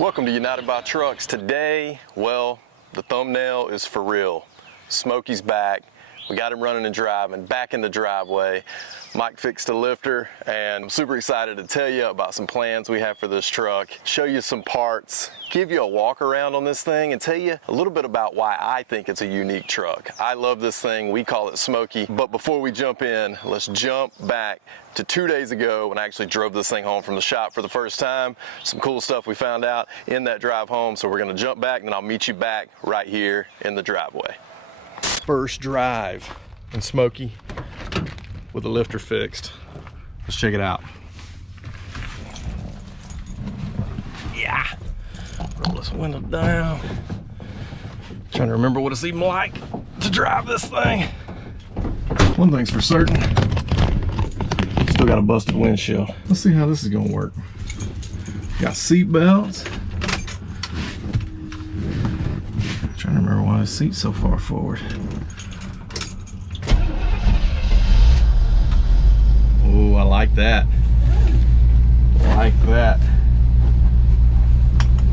Welcome to United by Trucks. Today, well, the thumbnail is for real. Smokey's back. We got him running and driving, back in the driveway. Mike fixed a lifter, and I'm super excited to tell you about some plans we have for this truck, show you some parts, give you a walk around on this thing, and tell you a little bit about why I think it's a unique truck. I love this thing. We call it Smokey. But before we jump in, let's jump back to 2 days ago when I actually drove this thing home from the shop for the first time. Some cool stuff we found out in that drive home. So we're gonna jump back, and then I'll meet you back right here in the driveway. First drive in Smokey with the lifter fixed. Let's check it out. Yeah. Roll this window down. Trying to remember what it's even like to drive this thing. One thing's for certain, still got a busted windshield. Let's see how this is gonna work. Got seat belts. Trying to remember why the seat's so far forward. Oh, I like that. Like that.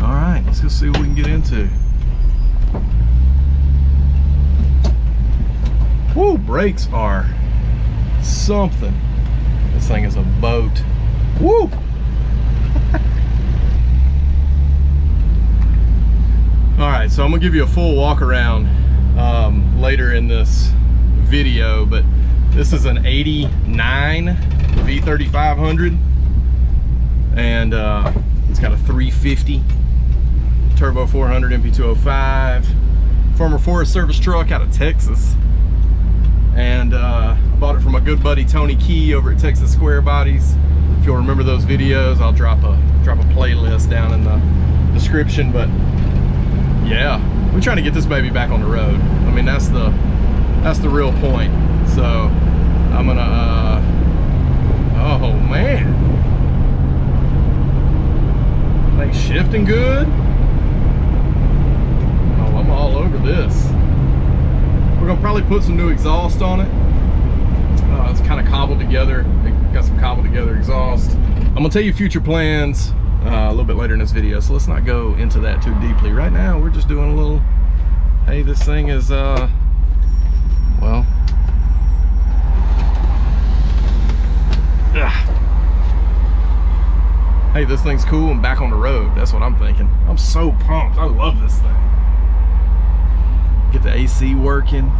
All right, let's go see what we can get into. Woo, brakes are something. This thing is a boat. Woo! All right, so I'm gonna give you a full walk around later in this video, but this is an 89 V3500, and it's got a 350 turbo 400 MP205, former Forest Service truck out of Texas, and I bought it from my good buddy Tony Key over at Texas Square Bodies. If you'll remember those videos, I'll drop a playlist down in the description. But yeah, we're trying to get this baby back on the road. I mean, that's the real point. So I'm gonna oh man, things shifting good. Oh, I'm all over this. We're gonna probably put some new exhaust on it. It's kind of cobbled together. It got some cobbled together exhaust. I'm gonna tell you future plans a little bit later in this video, so let's not go into that too deeply. Right now, we're just doing a little, hey, this thing is, well, hey, this thing's cool and back on the road. That's what I'm thinking. I'm so pumped. I love this thing. Get the AC working.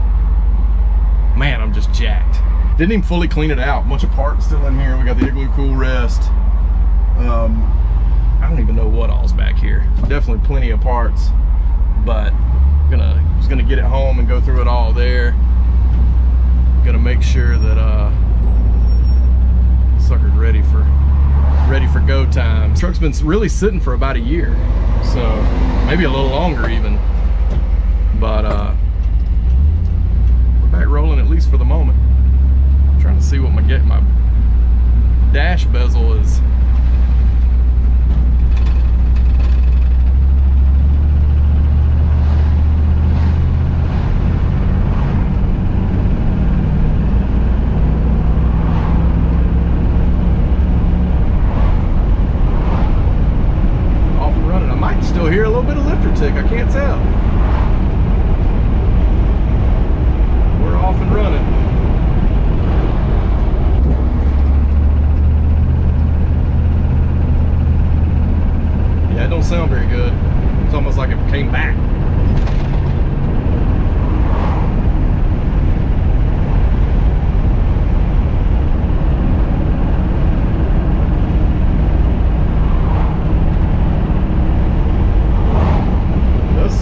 Man, I'm just jacked. Didn't even fully clean it out. Bunch of parts still in here. We got the Igloo Cool Rest. I don't even know what all's back here. Definitely plenty of parts, but just gonna get it home and go through it all there. Gonna make sure that sucker's ready for go time. The truck's been really sitting for about a year, so maybe a little longer even. But we're back rolling, at least for the moment. I'm trying to see what my dash bezel is. Still hear a little bit of lifter tick, I can't tell. We're off and running. Yeah, it don't sound very good. It's almost like it came back.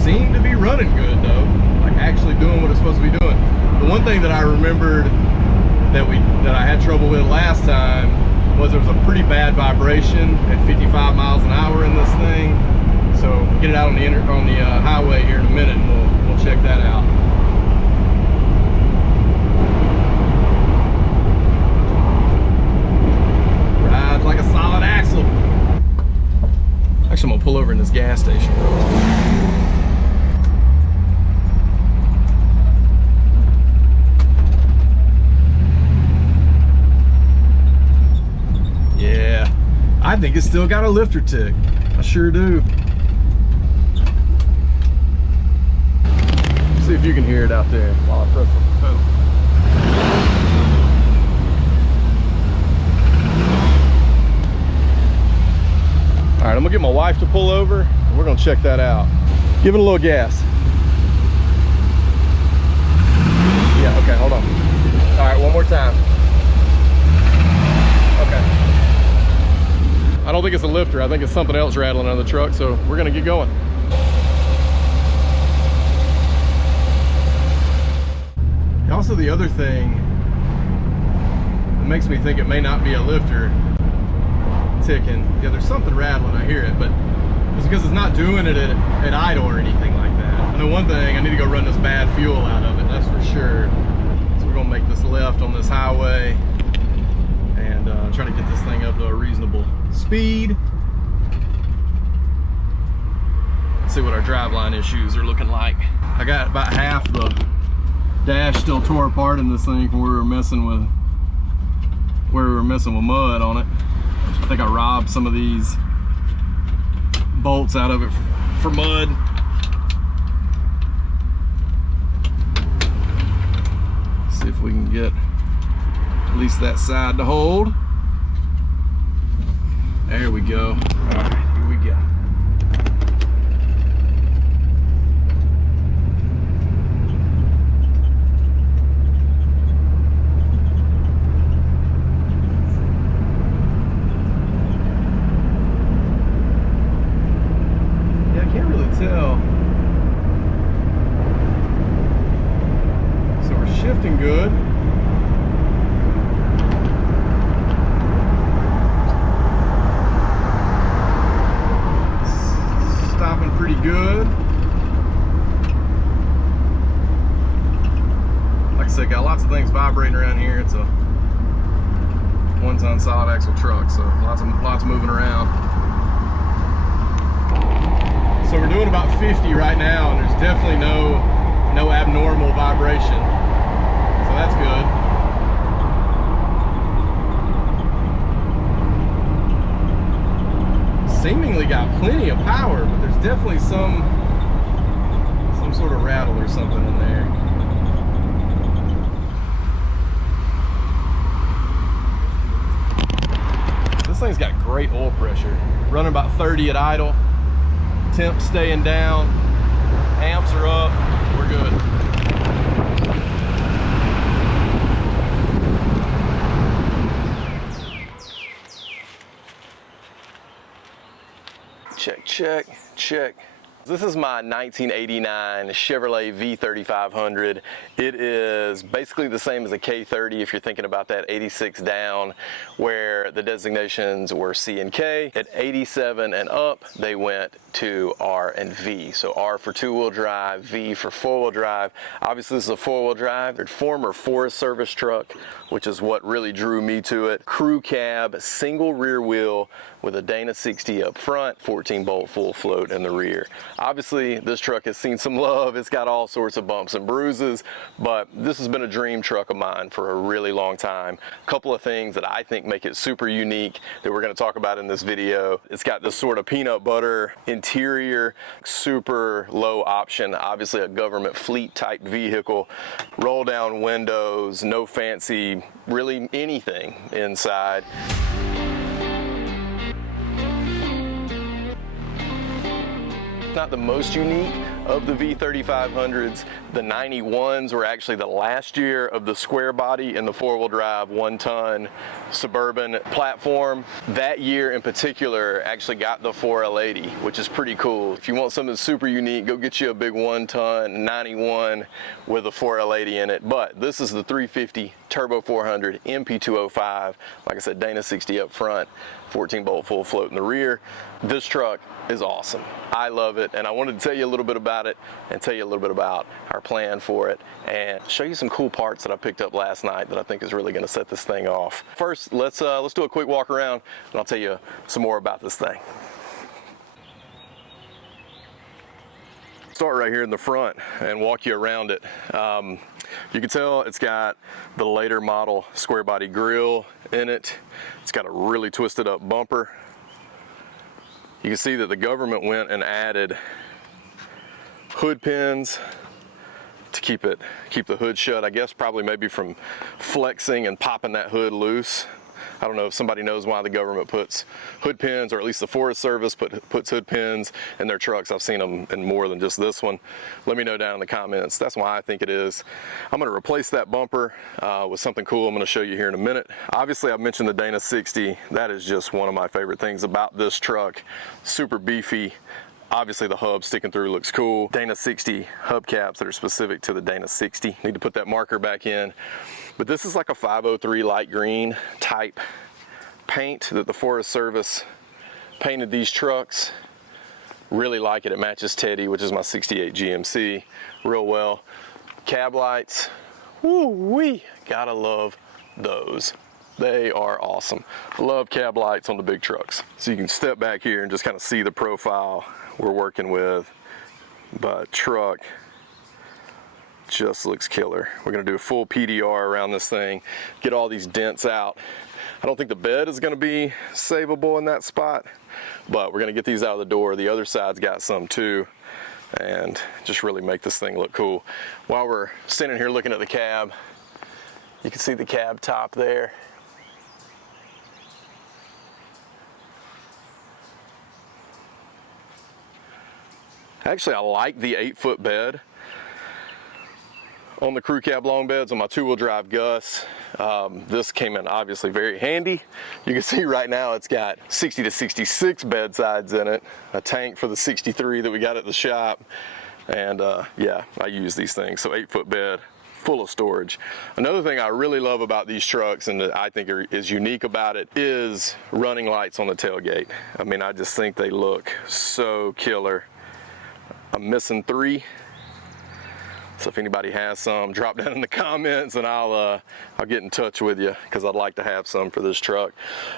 Seem to be running good though, like actually doing what it's supposed to be doing. The one thing that I remembered that I had trouble with last time was there was a pretty bad vibration at 55 miles an hour in this thing. So we'll get it out on the highway here in a minute, and we'll check that out. Rides like a solid axle. Actually, I'm gonna pull over in this gas station. I think it's still got a lifter tick. I sure do. See if you can hear it out there while I press the pedal. All right, I'm gonna get my wife to pull over and we're gonna check that out. Give it a little gas. Yeah, okay, hold on. All right, one more time. Okay. I don't think it's a lifter. I think it's something else rattling on the truck, so we're gonna get going. Also, the other thing that makes me think it may not be a lifter ticking. Yeah, there's something rattling, I hear it, but it's because it's not doing it at idle or anything like that. I know one thing, I need to go run this bad fuel out of it, that's for sure. So we're gonna make this left on this highway and try to get this thing up to a reasonable speed. Let's see what our driveline issues are looking like. I got about half the dash still tore apart in this thing from where we were messing with mud on it. I think I robbed some of these bolts out of it for mud. See if we can get at least that side to hold. There we go. All right, here we go. Tell. So we're shifting good. Stopping pretty good. Like I said, got lots of things vibrating around here. It's a one-ton solid axle truck, so lots moving around. So we're doing about 50 right now, and there's definitely no abnormal vibration. So that's good. Seemingly got plenty of power, but there's definitely some sort of rattle or something in there. This thing's got great oil pressure. Running about 30 at idle. Temp staying down, amps are up, we're good. Check, check, check. This is my 1989 Chevrolet V3500. It is basically the same as a K30 if you're thinking about that 86 down, where the designations were C and K. At 87 and up, they went to R and V. So R for two-wheel drive, V for four-wheel drive. Obviously, this is a four-wheel drive. Their former Forest Service truck, which is what really drew me to it. Crew cab, single rear wheel with a Dana 60 up front, 14-bolt full float in the rear. Obviously, this truck has seen some love. It's got all sorts of bumps and bruises, but this has been a dream truck of mine for a really long time. A couple of things that I think make it super unique that we're going to talk about in this video. It's got this sort of peanut butter interior, super low option, obviously a government fleet type vehicle, roll down windows, no fancy, really anything inside. Not the most unique of the V3500s. The 91s were actually the last year of the square body and the four-wheel drive 1-ton Suburban platform. That year in particular actually got the 4L80, which is pretty cool. If you want something super unique, go get you a big 1-ton 91 with a 4L80 in it. But this is the 350 Turbo 400 MP205. Like I said, Dana 60 up front, 14-bolt full float in the rear. This truck is awesome. I love it, and I wanted to tell you a little bit about it and tell you a little bit about our plan for it and show you some cool parts that I picked up last night that I think is really going to set this thing off. First, let's do a quick walk around and I'll tell you some more about this thing. Start right here in the front and walk you around it. You can tell it's got the later model square body grille in it. It's got a really twisted up bumper. You can see that the government went and added hood pins to keep the hood shut. I guess probably maybe from flexing and popping that hood loose. I don't know if somebody knows why the government puts hood pins, or at least the Forest Service puts hood pins in their trucks. I've seen them in more than just this one. Let me know down in the comments. That's why I think it is. I'm going to replace that bumper with something cool I'm going to show you here in a minute. Obviously, I've mentioned the Dana 60. That is just one of my favorite things about this truck. Super beefy. Obviously the hub sticking through looks cool. Dana 60 hubcaps that are specific to the Dana 60. Need to put that marker back in. But this is like a 503 light green type paint that the Forest Service painted these trucks. Really like it. It matches Teddy, which is my 68 GMC, real well. Cab lights, woo-wee, gotta love those. They are awesome. Love cab lights on the big trucks. So you can step back here and just kind of see the profile we're working with. But truck just looks killer. We're gonna do a full PDR around this thing, get all these dents out. I don't think the bed is gonna be savable in that spot, but we're gonna get these out of the door. The other side's got some too, and just really make this thing look cool. While we're standing here looking at the cab, you can see the cab top there. Actually, I like the 8-foot bed on the crew cab long beds on my 2-wheel drive Gus. This came in obviously very handy. You can see right now it's got 60 to 66 bedsides in it, a tank for the 63 that we got at the shop, and yeah, I use these things. So 8-foot bed, full of storage. Another thing I really love about these trucks, and that I think is unique about it, is running lights on the tailgate. I mean, I just think they look so killer. I'm missing 3. So if anybody has some, drop down in the comments and I'll get in touch with you, because I'd like to have some for this truck.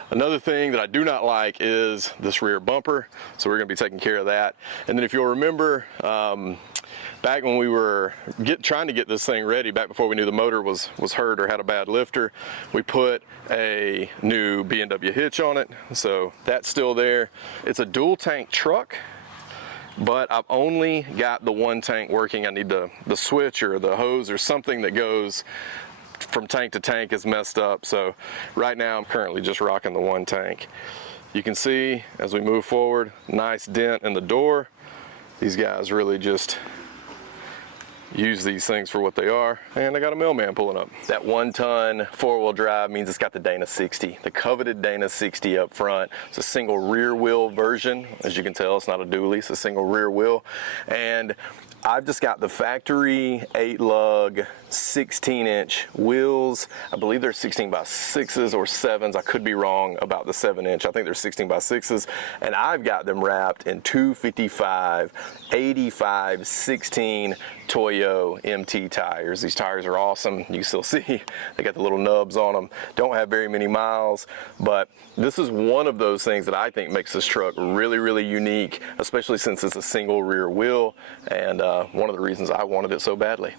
Another thing that I do not like is this rear bumper, so we're going to be taking care of that. And then if you'll remember, back when we were trying to get this thing ready, back before we knew the motor was hurt or had a bad lifter, we put a new B&W hitch on it, so that's still there. It's a dual tank truck, but I've only got the one tank working. I need the switch or the hose or something that goes from tank to tank is messed up. So right now I'm currently just rocking the one tank. You can see as we move forward, nice dent in the door. These guys really just use these things for what they are, and I got a mailman pulling up. That 1-ton 4-wheel drive means it's got the Dana 60, the coveted Dana 60 up front. It's a single rear wheel version. As you can tell, it's not a dually, it's a single rear wheel. And I've just got the factory 8-lug 16-inch wheels. I believe they're 16x6s or 7s. I could be wrong about the 7-inch. I think they're 16x6s. And I've got them wrapped in 255 85/16 Toyo MT tires. These tires are awesome. You can still see they got the little nubs on them. Don't have very many miles, but this is one of those things that I think makes this truck really, really unique, especially since it's a single rear wheel, and one of the reasons I wanted it so badly.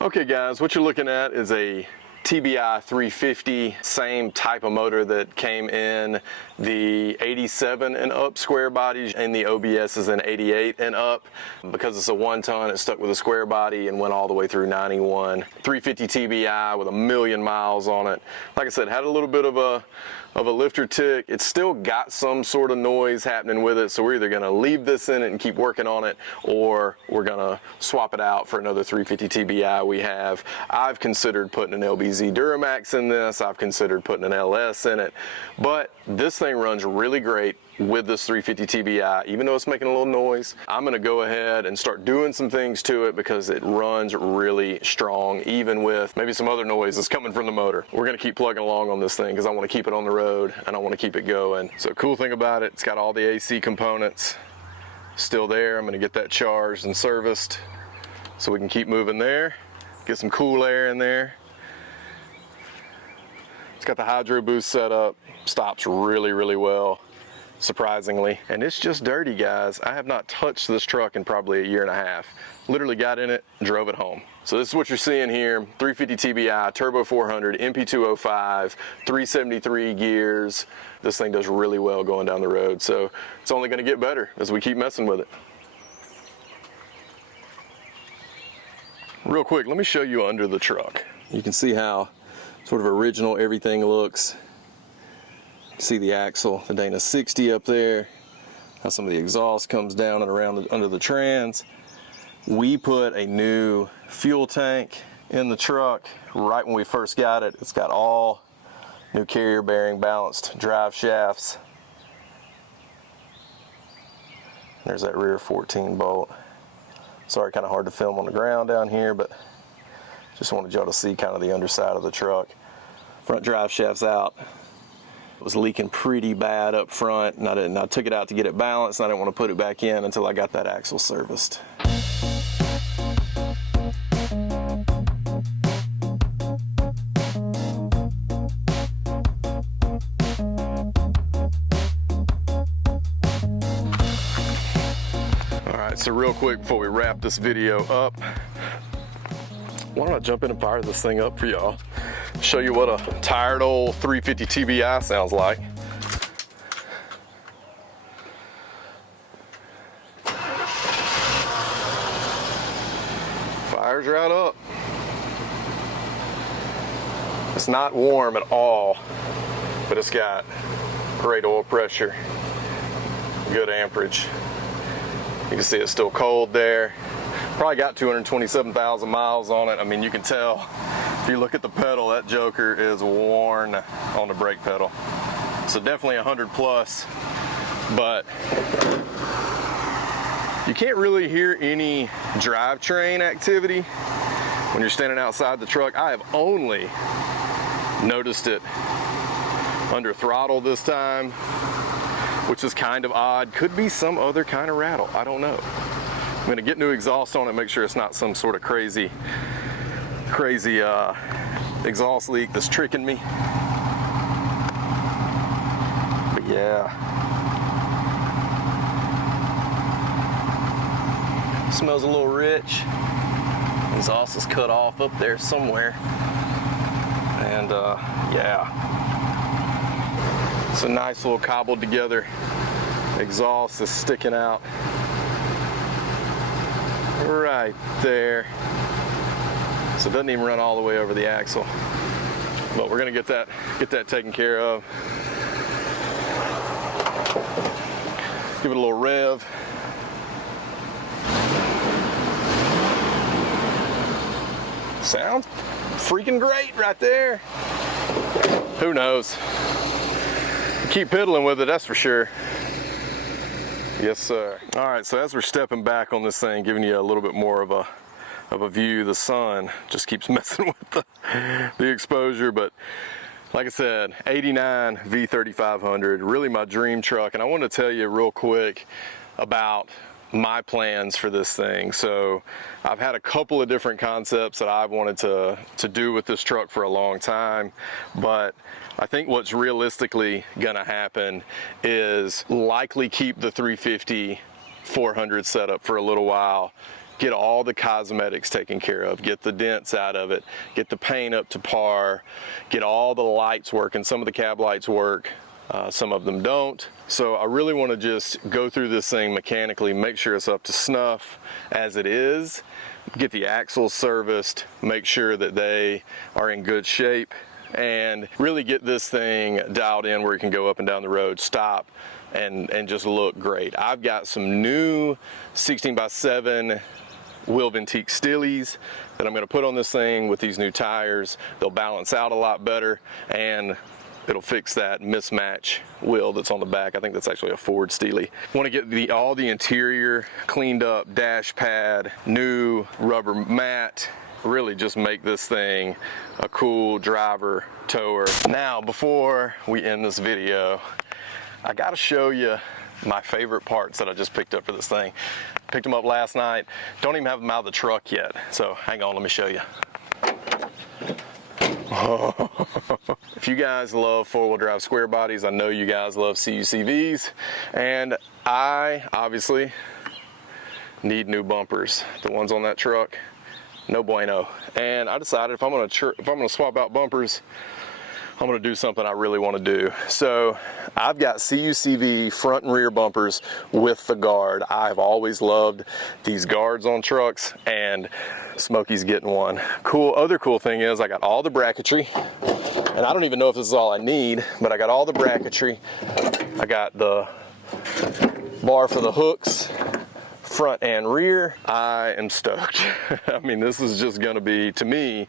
Okay guys, what you're looking at is a TBI 350, same type of motor that came in the 87 and up square bodies, and the OBS is in 88 and up. Because it's a 1-ton, it stuck with a square body and went all the way through 91. 350 TBI with 1,000,000 miles on it. Like I said, had a little bit of a lifter tick. It's still got some sort of noise happening with it, so we're either gonna leave this in it and keep working on it, or we're gonna swap it out for another 350 TBI we have. I've considered putting an LBZ Duramax in this. I've considered putting an LS in it, but this thing runs really great with this 350 TBI, even though it's making a little noise. I'm gonna go ahead and start doing some things to it because it runs really strong, even with maybe some other noise that's coming from the motor. We're gonna keep plugging along on this thing because I wanna keep it on the road and I wanna keep it going. So cool thing about it, it's got all the AC components still there. I'm gonna get that charged and serviced so we can keep moving there, get some cool air in there. It's got the hydro boost set up, stops really, really well, surprisingly. And it's just dirty, guys. I have not touched this truck in probably 1.5 years. Literally got in it, drove it home. So this is what you're seeing here, 350 TBI, Turbo 400, MP205, 373 gears. This thing does really well going down the road, so it's only gonna get better as we keep messing with it. Real quick, let me show you under the truck. You can see how sort of original everything looks. See the axle, the Dana 60 up there, how some of the exhaust comes down and around under the trans. We put a new fuel tank in the truck right when we first got it. It's got all new carrier bearing balanced drive shafts. There's that rear 14 bolt. Sorry, kind of hard to film on the ground down here, but just wanted y'all to see kind of the underside of the truck. Front drive shaft's out. It was leaking pretty bad up front, and I took it out to get it balanced, and I didn't want to put it back in until I got that axle serviced. So real quick before we wrap this video up, why don't I jump in and fire this thing up for y'all, show you what a tired old 350 TBI sounds like. Fires right up. It's not warm at all, but it's got great oil pressure, good amperage. You can see it's still cold there. Probably got 227,000 miles on it. I mean, you can tell if you look at the pedal, that joker is worn on the brake pedal. So definitely 100 plus, but you can't really hear any drivetrain activity when you're standing outside the truck. I have only noticed it under throttle this time, which is kind of odd. Could be some other kind of rattle, I don't know. I'm gonna get new exhaust on it, make sure it's not some sort of crazy exhaust leak that's tricking me. But yeah. Smells a little rich. Exhaust is cut off up there somewhere. And yeah. It's a nice little cobbled together exhaust is sticking out right there. So it doesn't even run all the way over the axle. But we're gonna get that taken care of. Give it a little rev. Sounds freaking great right there. Who knows? Keep piddling with it, that's for sure. Yes, sir. All right, so as we're stepping back on this thing, giving you a little bit more of a view, the sun just keeps messing with the exposure. But like I said, 89 V3500, really my dream truck. And I want to tell you real quick about my plans for this thing. So I've had a couple of different concepts that I've wanted to do with this truck for a long time, but I think what's realistically gonna happen is likely keep the 350 400 setup for a little while, get all the cosmetics taken care of, get the dents out of it, get the paint up to par, get all the lights working. Some of the cab lights work, some of them don't. So I really want to just go through this thing mechanically, make sure it's up to snuff as it is, get the axles serviced, make sure that they are in good shape, and really get this thing dialed in where you can go up and down the road, stop, and just look great. I've got some new 16x7 wheel Ventique Steelies that I'm going to put on this thing with these new tires. They'll balance out a lot better, and it'll fix that mismatch wheel that's on the back. I think that's actually a Ford Steely. Want to get all the interior cleaned up, dash pad, new rubber mat, really just make this thing a cool driver tower. Now, before we end this video, I got to show you my favorite parts that I just picked up for this thing. Picked them up last night. Don't even have them out of the truck yet. So hang on, let me show you. If you guys love four-wheel drive square bodies, I know you guys love CUCVs, and I obviously need new bumpers. The ones on that truck, no bueno. And I decided if I'm gonna swap out bumpers, I'm gonna do something I really wanna do. So I've got CUCV front and rear bumpers with the guard. I've always loved these guards on trucks, and Smokey's getting one. Other cool thing is I got all the bracketry, and I don't even know if this is all I need, but I got all the bracketry. I got the bar for the hooks, front and rear. I am stoked. I mean, this is just gonna be, to me,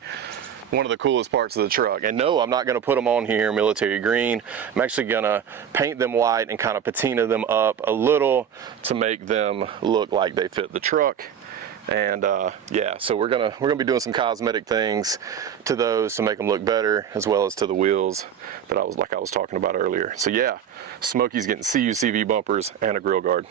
one of the coolest parts of the truck. And no, I'm not gonna put them on here military green. I'm actually gonna paint them white and kind of patina them up a little to make them look like they fit the truck. And yeah, so we're gonna be doing some cosmetic things to those to make them look better, as well as to the wheels that I was talking about earlier. So yeah, Smokey's getting CUCV bumpers and a grill guard,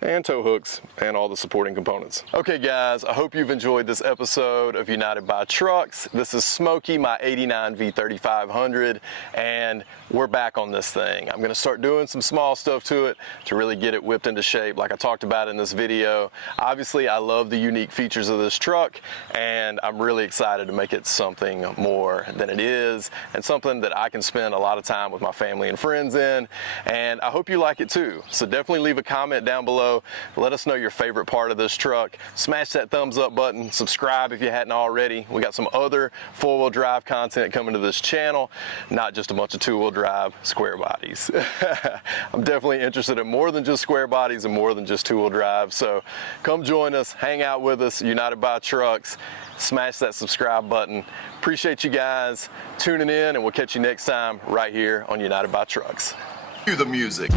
and tow hooks, and all the supporting components. Okay guys, I hope you've enjoyed this episode of United by Trucks. This is Smokey, my 89 V3500, and we're back on this thing. I'm gonna start doing some small stuff to it to really get it whipped into shape like I talked about in this video. Obviously, I love the unique features of this truck, and I'm really excited to make it something more than it is, and something that I can spend a lot of time with my family and friends in, and I hope you like it too. So definitely leave a comment down below. Let us know your favorite part of this truck. Smash that thumbs up button. Subscribe if you hadn't already. We got some other four-wheel drive content coming to this channel, not just a bunch of two-wheel drive square bodies. I'm definitely interested in more than just square bodies and more than just two-wheel drive. So come join us, hang out with us, United by Trucks. Smash that subscribe button. Appreciate you guys tuning in, and we'll catch you next time right here on United by Trucks. Cue the music.